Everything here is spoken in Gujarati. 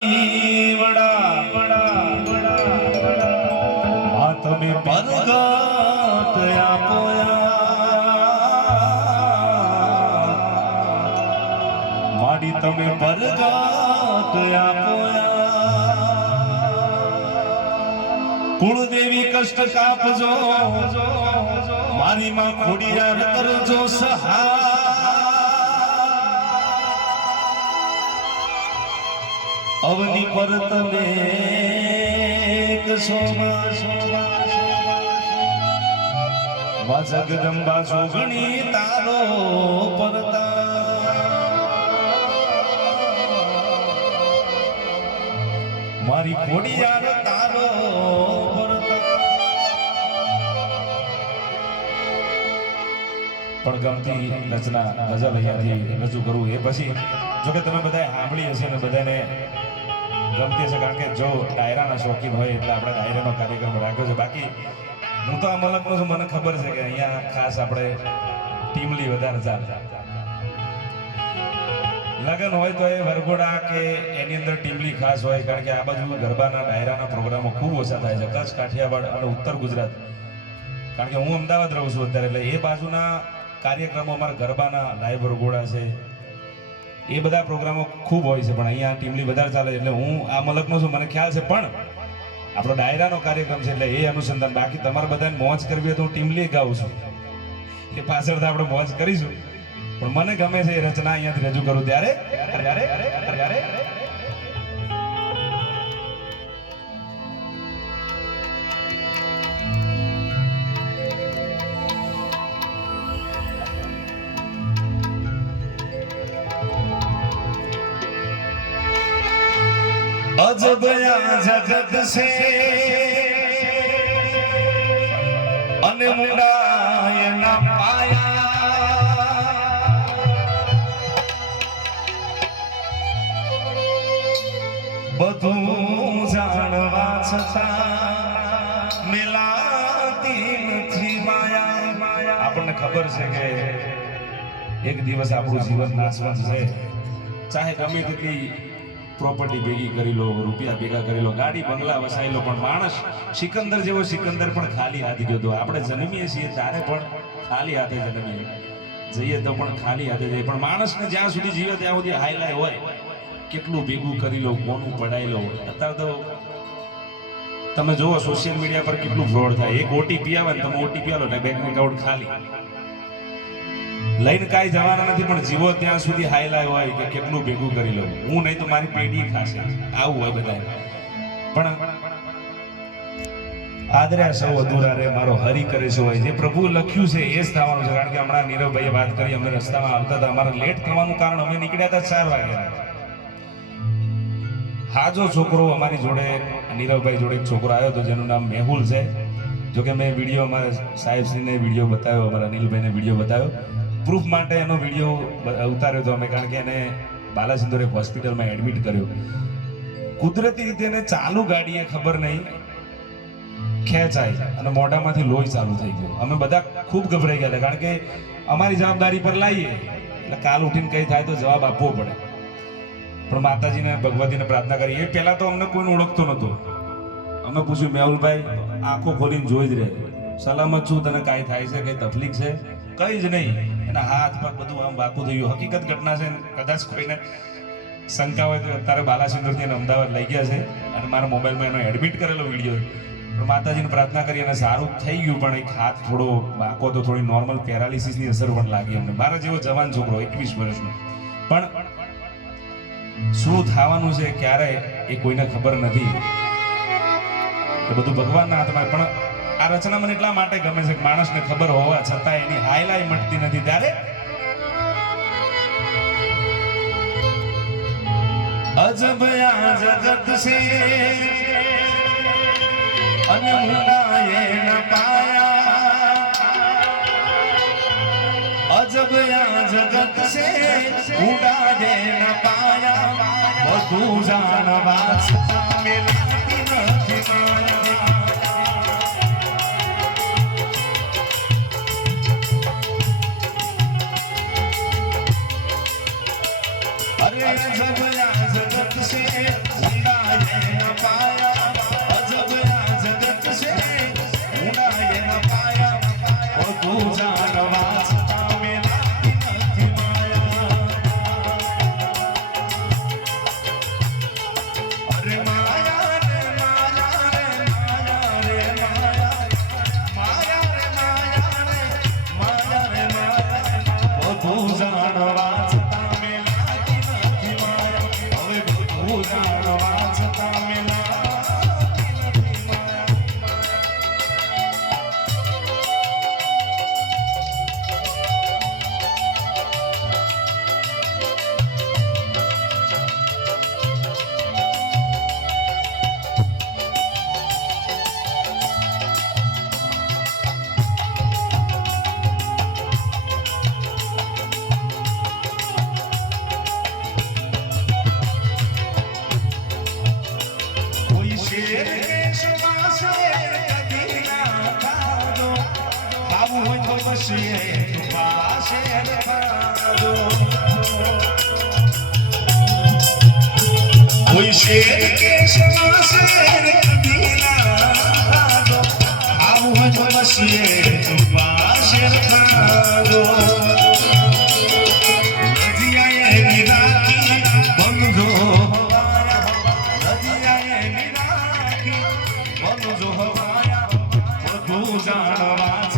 તમે પરગત માડી તમે પરગત કુળદેવી કષ્ટ કાપજો મારી માં ખોડિયાર કરજો સહાય અવની પર તમે જગદંબા જોગણી તારો પરતા મારી ખોડિયાર તારો પરતા પણ ગમતી રચના ગઝલ અહીંયાથી રજૂ કરવું એ પછી જોકે તમે બધા સાંભળી હશે ને બધાને ગમતી હશે કારણ કે જો ડાયરાના શોખીન હોય એટલે આપણે ડાયરાનો કાર્યક્રમ રાખ્યો છે બાકી હું તો આ મલકનો છું મને ખબર છે કે અહીંયા ખાસ આપણે ટીમલી વધારે ચાલે લગન હોય તો એ વરઘોડા કે એની અંદર ટીમલી ખાસ હોય કારણ કે આ બાજુ ગરબાના ડાયરાના પ્રોગ્રામો ખૂબ ઓછા થાય છે કચ્છ કાઠિયાવાડ અને ઉત્તર ગુજરાત કારણ કે હું અમદાવાદ રહું છું અત્યારે એટલે એ બાજુના કાર્યક્રમો અમારા ગરબાના લાઈવ વરઘોડા છે એ બધા પ્રોગ્રામો ખૂબ હોય છે પણ અહીંયા ટીમલી વધારે ચાલે એટલે હું આ મલકનો છું મને ખ્યાલ છે પણ આપણો ડાયરાનો કાર્યક્રમ છે એટલે એ અનુસંધાન બાકી તમારે બધાને મોજ કરવી હોય તો હું ટીમલી ગાઉં છું એ પાછળથી આપણે મોજ કરીશું પણ મને ગમે છે એ રચના અહીંયાથી રજૂ કરું ત્યારે अजब जगत से अनमुंडाय न पाया બધું જાણવા છતાં મિલાતી નથી માયા આપણને ખબર છે કે એક દિવસ આપણું જીવન નાશવંત છે ચાહે ગમે તેટલી પ્રોપર્ટી ભેગી કરી લો રૂપિયા ભેગા કરી લો ગાડી બંગલા વસાઈ લો પણ માણસ સિકંદર જેવો સિકંદર પણ ખાલી હાથે ગયો તો આપણે જન્મીએ છીએ ત્યારે પણ ખાલી હાથે જન્મીએ જઈએ તો પણ ખાલી હાથે જઈએ પણ માણસને જ્યાં સુધી જીવે ત્યાં સુધી હાઈલાઈ હોય કેટલું ભેગું કરી લો કોનું પડાઈ લો અત્યારે તો તમે જુઓ સોશિયલ મીડિયા પર કેટલું ફ્રોડ થાય એક ઓટીપી આવે ને તમે ઓટીપી આલો એટલે બેંક એકાઉન્ટ ખાલી લઈને કાંઈ જવાના નથી પણ જીવો ત્યાં સુધી હાઈલાઈ હોય કે કેટલું ભેગું કરી લઉં હું નહીં તો મારી પેઢી ખાશે આવું હોય બધા પણ આદર્યા સૌ અધૂરા રે મારો હરી કરે છે હોય જે પ્રભુ લખ્યું છે એ જ થવાનું છે કારણ કે હમણાં નીરવભાઈએ વાત કરી અમે રસ્તામાં આવતા હતા અમારે લેટ થવાનું કારણ અમે નીકળ્યા હતા 4 વાગ્યા હાજો છોકરો અમારી જોડે નીરવભાઈ જોડે એક છોકરો આવ્યો હતો જેનું નામ મેહુલ છે જોકે મેં વિડીયો અમારા સાહેબશ્રીને વિડીયો બતાવ્યો અમારા અનિલભાઈને વિડીયો બતાવ્યો પ્રૂફ માટે એનો વિડીયો ઉતાર્યો હતો અમે કારણ કે એને બાલાસિંદોર એક હોસ્પિટલમાં એડમિટ કર્યો કુદરતી રીતે એને ચાલુ ગાડીએ ખબર નહીં ખેંચાય અને મોઢામાંથી લોહી ચાલુ થઈ ગયું અમે બધા ખૂબ ગભરાઈ ગયા કારણ કે અમારી જવાબદારી પર લાવીએ એટલે કાલ ઉઠીને કંઈ થાય તો જવાબ આપવો પડે પણ માતાજીને ભગવતીને પ્રાર્થના કરી એ પહેલાં તો અમને કોઈને ઓળખતો નહોતો અમે પૂછ્યું મેહુલભાઈ આંખો ખોલીને જોઈ જ રહે સલામત છું તને કાંઈ થાય છે કંઈ તકલીફ છે કંઈ જ નહીં એના હાથ પગ બધું આમ બાકું થઈ ગયું હકીકત ઘટના છે કદાચ કોઈને શંકા હોય તો અત્યારે બાલાસિંદોરથી એને અમદાવાદ લઈ ગયા છે અને મારા મોબાઈલમાં એનો એડમિટ કરેલો વિડીયો પણ માતાજીને પ્રાર્થના કરી અને સારું થઈ ગયું પણ એક હાથ થોડો બાકો તો થોડી નોર્મલ પેરાલિસિસની અસર પણ લાગી અમને મારા જેવો જવાન છોકરો 21 વર્ષનો પણ શું થવાનું છે ક્યારે એ કોઈને ખબર નથી એ બધું ભગવાનના હાથમાં પણ આ રચના મને એટલા માટે ગમે છે કે માણસને ખબર હોવા છતાં એની હાઈલાઈ મટતી નથી ત્યારે અજબ આ જગત છે અનમુંડાએ ન પાયા અજબ આ જગત છે ઉડાડે ન પાયા બધું જાણવા છતાં મિલતી નથી માયા અરે જબ આ જગત છે શેર કેશમાં શેર કદી ના ખાધો ખાવું હોય તો બસ એક શેર ખાધો કોઈ શેર કેશમાં શેર કદી ના ખાધો ખાવું હોય તો બસ એક શેર ખાધો નદિયાએ નિરાકી બંધો નદિયાએ નિરાકી બંધો હવાયા બધું જાણવા